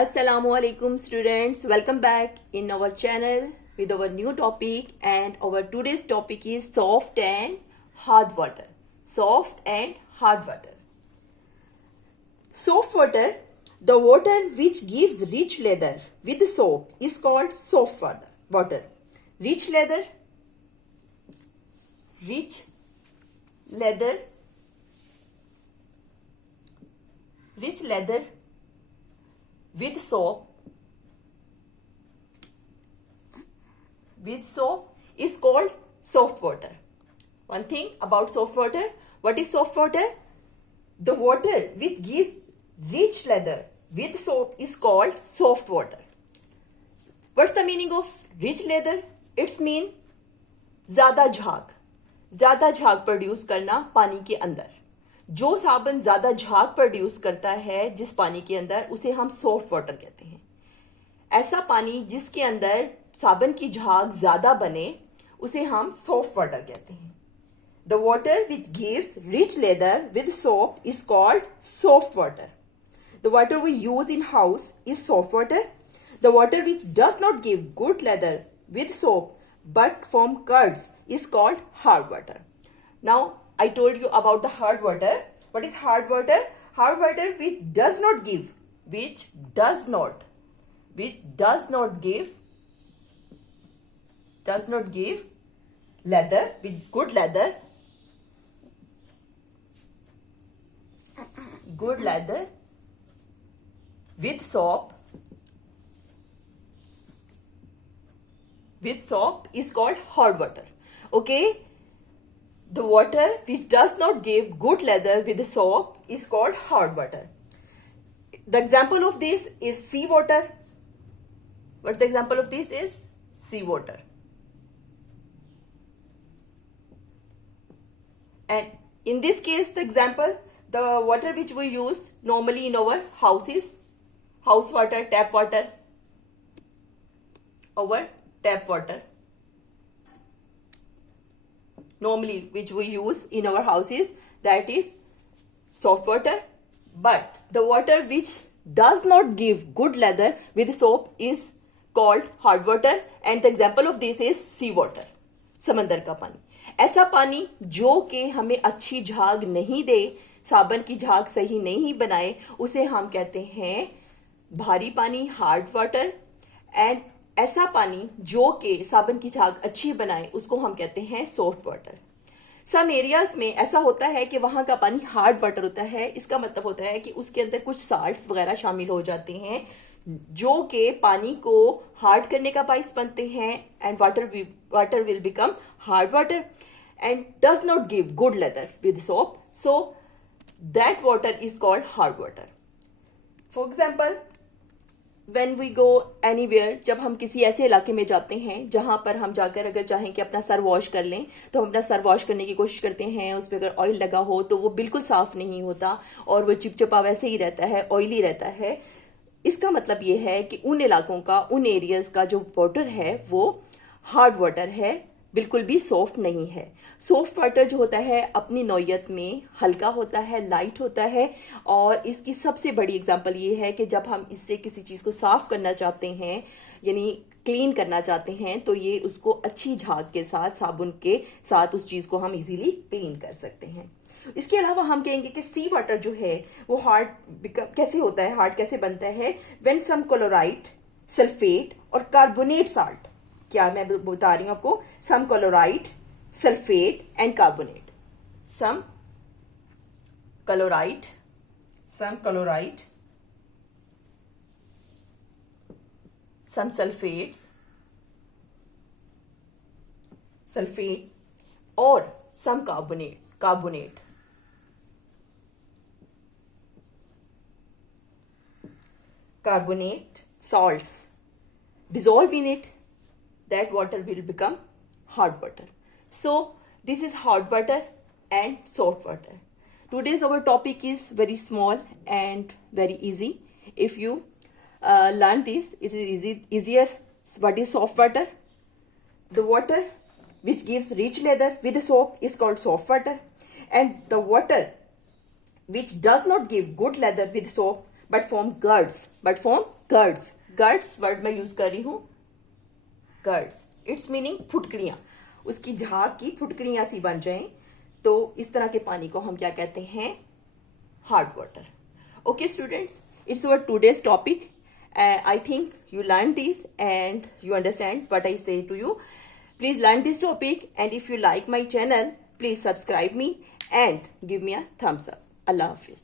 Assalamualaikum students, welcome back in our channel with our new topic, and our today's topic is soft and hard water. Soft and hard water. Soft water, the water which gives rich lather with soap is called soft water. Rich lather with soap is called soft water. One thing about soft water. What is soft water? The water which gives rich lather with soap is called soft water. What's the meaning of rich lather? It's mean ज्यादा झाग प्रोड्यूस करना पानी के अंदर. जो साबुन ज्यादा झाग प्रोड्यूस करता है जिस पानी के अंदर, उसे हम सॉफ्ट वाटर कहते हैं. ऐसा पानी जिसके अंदर साबुन की झाग ज्यादा बने उसे हम सॉफ्ट वाटर कहते हैं. The water which gives rich lather with soap is called soft water. The water we use in house is soft water. The water which does not give good lather with soap but form curds is called hard water. Now I told you about the hard water. What is hard water? Hard water which does not give leather with good leather with soap is called hard water. Okay, the water which does not give good leather with soap is called hard water. The example of this is sea water. What's the example of this? Is sea water. And in this case, the example, the water which we use normally in our houses, house water, tap water, normally which we use in our houses, that is soft water. But the water which does not give good leather with soap is called hard water, and the example of this is sea water. समंदर का पानी. ऐसा पानी जो कि हमें अच्छी झाग नहीं दे, साबुन की झाग सही नहीं बनाए, उसे हम कहते हैं भारी पानी, हार्ड वाटर. एंड ऐसा पानी जो कि साबुन की झाग अच्छी बनाए उसको हम कहते हैं सॉफ्ट वाटर. सम एरियाज में ऐसा होता है कि वहां का पानी हार्ड वाटर होता है. इसका मतलब होता है कि उसके अंदर कुछ साल्ट्स वगैरह शामिल हो जाते हैं जो कि पानी को हार्ड करने का बाइस बनते हैं, and water will become hard water and does not give good lather with soap. So that water is called hard water. For example, When we go anywhere, जब हम किसी ऐसे इलाके में जाते हैं जहां पर हम जाकर अगर चाहें कि अपना सर वॉश कर लें, तो हम अपना सर वॉश करने की कोशिश करते हैं. उस पर अगर ऑयल लगा हो तो वो बिल्कुल साफ नहीं होता और वो चिपचिपा वैसे ही रहता है, ऑयली रहता है. इसका मतलब ये है कि उन इलाकों का, उन एरियाज का जो वाटर है वो हार्ड वाटर है, बिल्कुल भी सॉफ्ट नहीं है. सॉफ्ट वाटर जो होता है अपनी नौयत में हल्का होता है, लाइट होता है. और इसकी सबसे बड़ी एग्जांपल ये है कि जब हम इससे किसी चीज को साफ करना चाहते हैं, यानी क्लीन करना चाहते हैं, तो ये उसको अच्छी झाग के साथ, साबुन के साथ उस चीज को हम इजीली क्लीन कर सकते हैं. इसके अलावा हम कहेंगे कि सी वाटर जो है वो हार्ड कैसे होता है, हार्ड कैसे बनता है? व्हेन सम क्लोराइड, सल्फेट और कार्बोनेट साल्ट, क्या मैं बता रही हूं आपको, some chloride, sulphate and carbonate. Some chloride, some sulfate or some carbonate. Carbonate salts dissolve in it, that water will become hard water. So this is hard water and soft water. Today's our topic is very small and very easy. If you learn this, it is easier. What is soft water? The water which gives rich leather with soap is called soft water, and the water which does not give good leather with soap but form curds curds word मैं use कर रही हूं, गर्ड्स, it's meaning फुटकड़ियां, उसकी झाग की फुटकड़ियां सी बन जाएं, तो इस तरह के पानी को हम क्या कहते हैं, hard water. Okay students, it's our today's topic. I think you learned this and you understand what I say to you. Please learn this topic, and if you like my channel, please subscribe me and give me a thumbs up. Allah Hafiz.